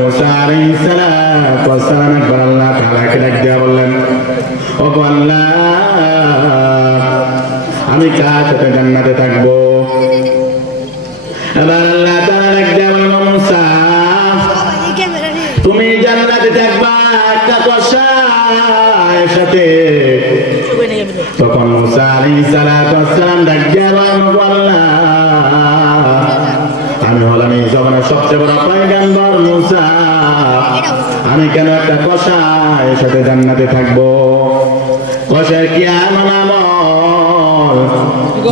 মুসা আলাইহিস সালাতু ওয়াস সালাম একবার আল্লাহ তাআলাকে ডাক দিয়া বললেন, ও আল্লাহ, আমি কার সাথে জান্নাতে থাকবো? এবার আল্লাহ তাআলা ডাক দিয়া বললেন, মুসা, তুমি জান্নাতে থাকবা একটা কসাইয়ের সাথে। তখন মুসা আলাইহিস সালাতু ওয়াস সালাম ডাক দিয়া বললেন, ও আল্লাহ, আমি হলাম এই জমানার সবচেয়ে বড় পয়গম্বর মুসা, আমি কেন একটা কসাইয়ের সাথে জান্নাতে থাকবো? কসাই কি এমন আমল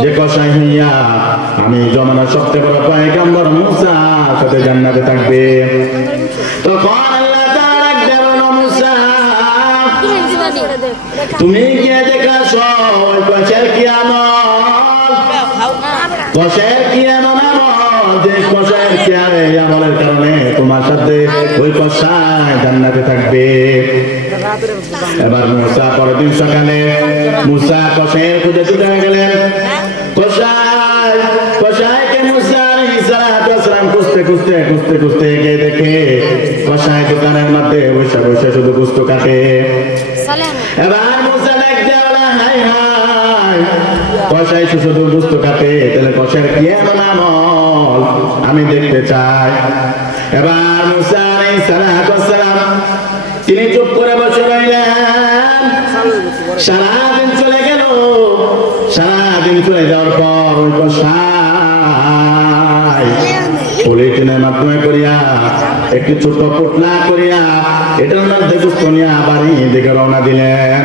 যে কসাই হইয়া আমি জমানার সবচেয়ে বড় পয়গম্বর মুসার সাথে জান্নাতে থাকবে? তখন আল্লাহ তাআলা বললেন, মুসা, তুমি গিয়ে দেখাছো ওই কসাই কি আমল, কসাই কি এমন আমল যে কসাইয়ের কি আমলের কারণে তোমার সাথে ওই কসাই জান্নাতে থাকবে? এবার মুসা পরের দিন সকালে মুসা কসাইয়ের খুঁজে ছুটে গেলেন। কসাইকে মুসা আলাইহিস সালাতু ওয়াস সালাম খুঁজতে গিয়ে দেখে কসাই দোকানের মধ্যে বসে বসে শুধু গোশত কাটে। এবার মুসা ডাক দিয়া বলে, হাই হাই, কসাই শুধু গোশত কাটে, তাহলে কসাইয়ের কি এমন আমল আমি দেখতে চাই। এবার মুসা আলাইহিস সালাতু ওয়াস সালাম তিনি চুপ করে বসে রইলেন। সারাদিন চলে গেল। সারাদিন চলে যাওয়ার পর ওই কসাই পলিথিনের মাধ্যমে করিয়া একটি ছোট পোটলা করিয়া এটার মধ্যে গোশত নিয়ে বাড়ি দিকে রওনা দিলেন।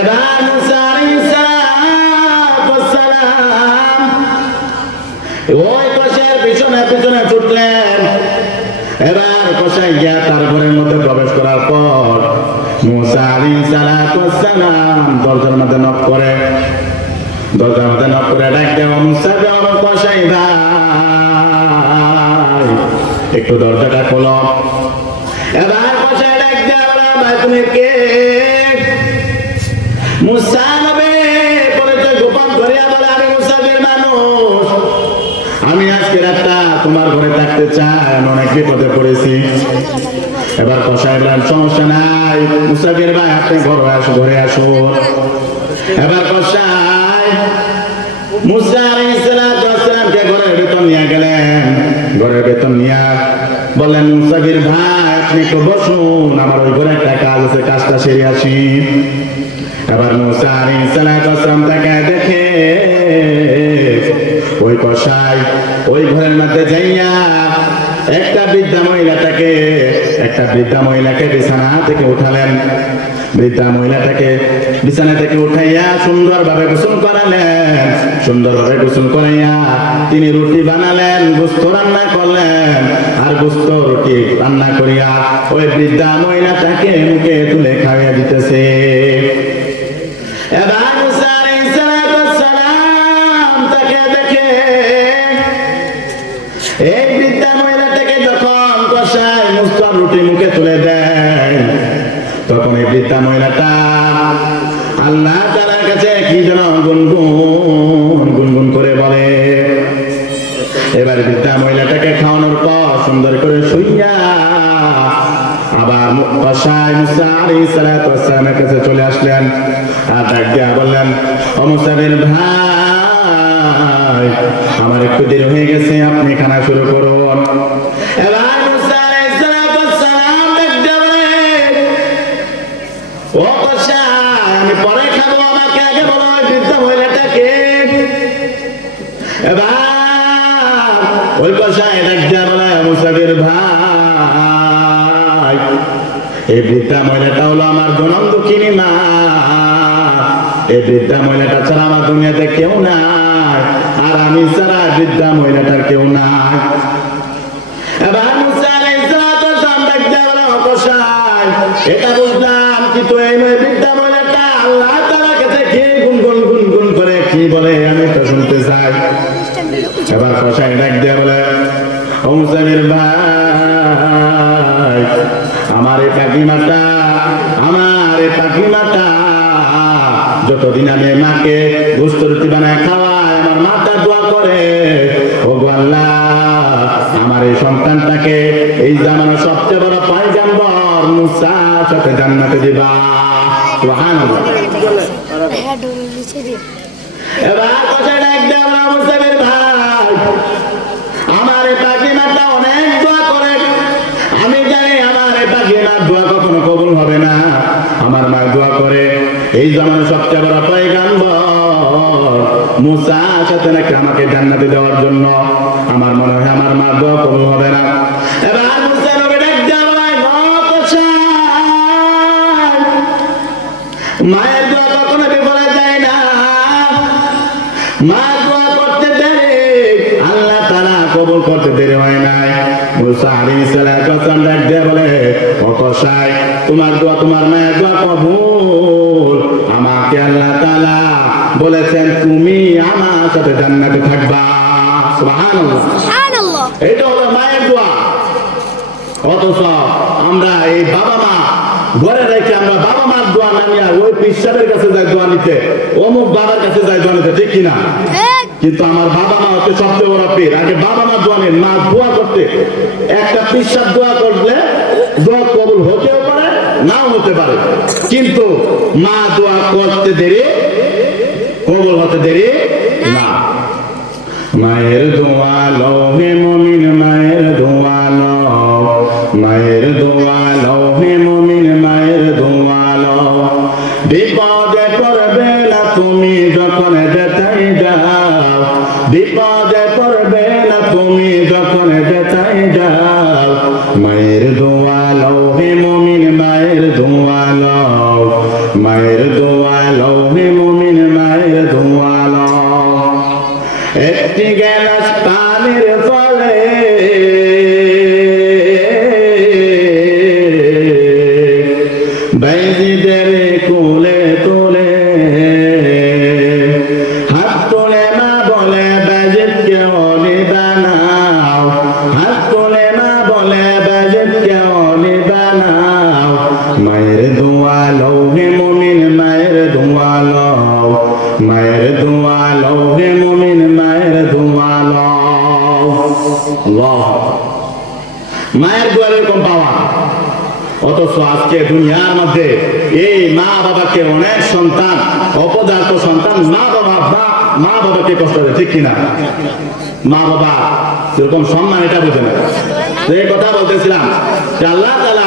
এবার মুসা আলাইহিস সালাতু ওয়াস সালাম ওই কসাইয়ের পিছনে পিছনে ছুটলেন। এবার কসাই গিয়া তার ঘরের মধ্যে প্রবেশ করার পর মুসা আলাইহিস সালাতু ওয়াস সালাম দরজার মধ্যে নক করে ডাক দেওয়া, মুসা দেওয়া, কসাই ভাই একটু দরজাটা খোলো। এবার কসাই ডাক দেওয়া, ভাই তুমি কে? মুসা নবী পরিচয় গোপন করিয়া বলে, আমি মুসাফির মানুষ, আমি আজকে রাতটা তোমার ঘরে থাকতে চাই, আমি অনেক বিপদে পড়েছি। এবার কসাই বলেন, সমস্যা নাই মুসাফির ভাই, আপনি ঘরে আসুন। এবার কসাই মুসা আলাইহিস সালাতু ওয়াস সালামকে ঘরের ভেতর নিয়ে গেলেন। ঘরের ভেতর নিয়ে বললেন, মুসাফির ভাই আপনি একটু বসুন, আমার ওই ঘরে একটা কাজ আছে, কাজটা সেরে আসি। এবার মুসা আলাইহিস সালাতু ওয়াস সালাম তাকে দেখে ওই কসাই ওই ঘরের মধ্যে যাইয়া একটা বৃদ্ধা মহিলাকে বিছানা থেকে উঠালেন। বৃদ্ধা মহিলাটাকে বিছানা থেকে উঠাইয়া সুন্দরভাবে গোসল করালেন। সুন্দরভাবে গোসল করাইয়া তিনি রুটি বানালেন, গোশত রান্না করলেন। আর গোশত রুটি রান্না করিয়া ওই বৃদ্ধা মহিলাটাকে মুখে তুলে খাইয়া দিতেছে। এবার মুসা আলাইহিস সালাতু ওয়াস সালাম তাকে দেখে এই বৃদ্ধা মহিলাটাকে যখন কসাই মুস্তার রুটি মুখে তুলে দেয়, তখন এই বৃদ্ধা মহিলাটা আল্লাহ তাআলার কাছে কি যেন গুনগুন করে বলে। এবার বৃদ্ধা মহিলাটাকে খাওয়ানোর পর সুন্দর করে শুইয়া আবার কসাই মুসা আলাইহিস সালাতু ওয়াস সালামের কাছে চলে আসলেন। আর ডাক দিয়া বললেন, ও মুসাফির ভাই, আমার একটু দেরি হয়ে গেছে, আপনি খানা শুরু করুন। এবার মুসা আলাইহিস সালাতু ওয়াস সালাম ডাক দিয়া বলে, ও কসাই, আমি পরে খাবো, আমাকে আগে বলো ওই বৃদ্ধা মহিলাটাকে। এবার ওই কসাই ডাক দিয়া বলে, মুসাফির ভাই, এই বৃদ্ধা মহিলাটা হলো আমার জনম দুঃখিনী মা। এই বৃদ্ধা মহিলাটা ছাড়া আমার দুনিয়াতে কেউ নাই, আর আমি ছাড়া বৃদ্ধা মহিলাটার কেউ নাই। এবার মুসা আলাইহিস সালাতু ওয়াস সালাম ডাক দিয়া বলে, ও কসাই, এটা বুঝলাম, কিন্তু এই বৃদ্ধা মহিলাটা আল্লাহ তাআলার কাছে কি গুনগুন করে কি বলে আমি তো শুনতে চাই। এবার কসাই ডাক দিয়া বলে, ও মুসাফির ভাই, আমার এই পাখিমাটা যতদিন আমি মাকে গোশত রুটি বানায় খাওয়াই, আমার মাটা দোয়া করে, ও গো আল্লাহ আমার এই সন্তানটাকে এই জামানার সবচেয়ে বড় পয়গম্বর মুসার সাথে জান্নাতে দিবা। সুবহানাল্লাহ। এবার কথা ডাক দাও না মুসাফির ভাই, আমার এই পাখিমাটা অনেক দোয়া করে, আমি জানি আমার এই পাখিমার দোয়া কখনো কবুল হবে না। আমার মা দোয়া করে এই জামানার সবচেয়ে বড় পয়গম্বর মুসার সাথে নাকি আমাকে জান্নাতে দেওয়ার জন্য। আমার মনে হয় আমার মা দোয়া কবুল হবে না। এবার মুসা নবী ডাক দাও না, মায়ের দোয়া কখনো বিফলে যায় না। মা দোয়া করতে দেরি, আল্লাহ তাআলা কবুল করতে দেরি হয় নাই। মুসা আলাইহিস সালাম ডাক দিয়ে বলে, ও কসাই, তোমার দোয়া, তোমার মায়ের দোয়া কবুল। আমাকে আল্লাহ তাআলা বলেছেন তুমি আমার সাথে জান্নাতে থাকবা। সুবহানাল্লাহ, সুবহানাল্লাহ। এটা হলো মায়ের দোয়া। অথচ আমরা এই বাবা মা ঘরে রেখে আমরা বাবা মার দোয়া না নিয়ে ওই পিসাবের কাছে যাই দোয়া নিতে, অমুক বাবার কাছে যাই দোয়া নিতে, ঠিক কিনা? কিন্তু আমার বাবা মা হচ্ছে সবচেয়ে বড় পীর। আগে বাবা মা দোয়া নেন, মা দোয়া করতে। একটা পিসাব দোয়া করলে দোয়া কবুল হতেও পারে, নাও হতে পারে, কিন্তু মা দোয়া করতে দেরি, কবুল হতে দেরি না। মায়ের দোয়া লো হে মুমিন, মায়ের দোয়া লো, মায়ের দোয়া লো হে মুমিন, মায়ের দোয়া লো। বিপদে পড়বে না তুমি যখন যেতাই যাও, বিপদে পড়বে না তুমি যখন যেতাই যাও। মায়ের দোয়া লো হে মুমিন, মায়ের দোয়া লো, মায়ের দোয়া লো হে মুমিন, মায়ের দোয়া লো। একটি গ্লাস পানির ফলে বাইজিদের কোলে তোলে, হাত তোলে মা বলে বাইজিদকে অলি বানাও, হাত তোলে মা বলে বাইজিদকে অলি বানাও। মায়ের দোয়া লো হে মুমিন, মায়ের দোয়া লো, মায়ের দোয়া লো হে মুমিন, মায়ের দোয়া লো। আল্লাহ, মায়ের দোয়া এরকম পাওয়া। অথচ আজকে দুনিয়ার মধ্যে এই মা বাবাকে অনেক সন্তান, অপদার্থ সন্তান মা বাবাকে কষ্ট দেয়, ঠিক কিনা? মা বাবা যেরকম সম্মান এটা বুঝে না। যে কথা বলতেছিলাম যে আল্লাহ তাআলা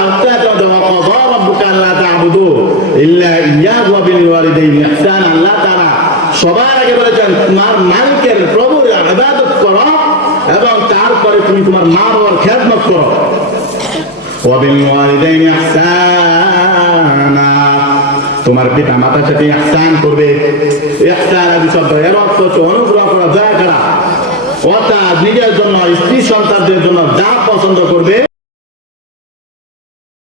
আল্লাহ তাআলা সবার আগে বলেছেন তোমার মালিকের প্রভুর ইবাদত করো এবং তারপরে তুমি তোমার মা বাবার খেদমত করো। وبالوالدين إحسانا, তোমার পিতা মাতার সাথে ইহসান করবে। ইহসান আদি শব্দ এর অর্থ হচ্ছে অনুগ্রহ করা, দয়া করা। অর্থাৎ নিজের জন্য, স্ত্রী সন্তানদের জন্য যা পছন্দ করবে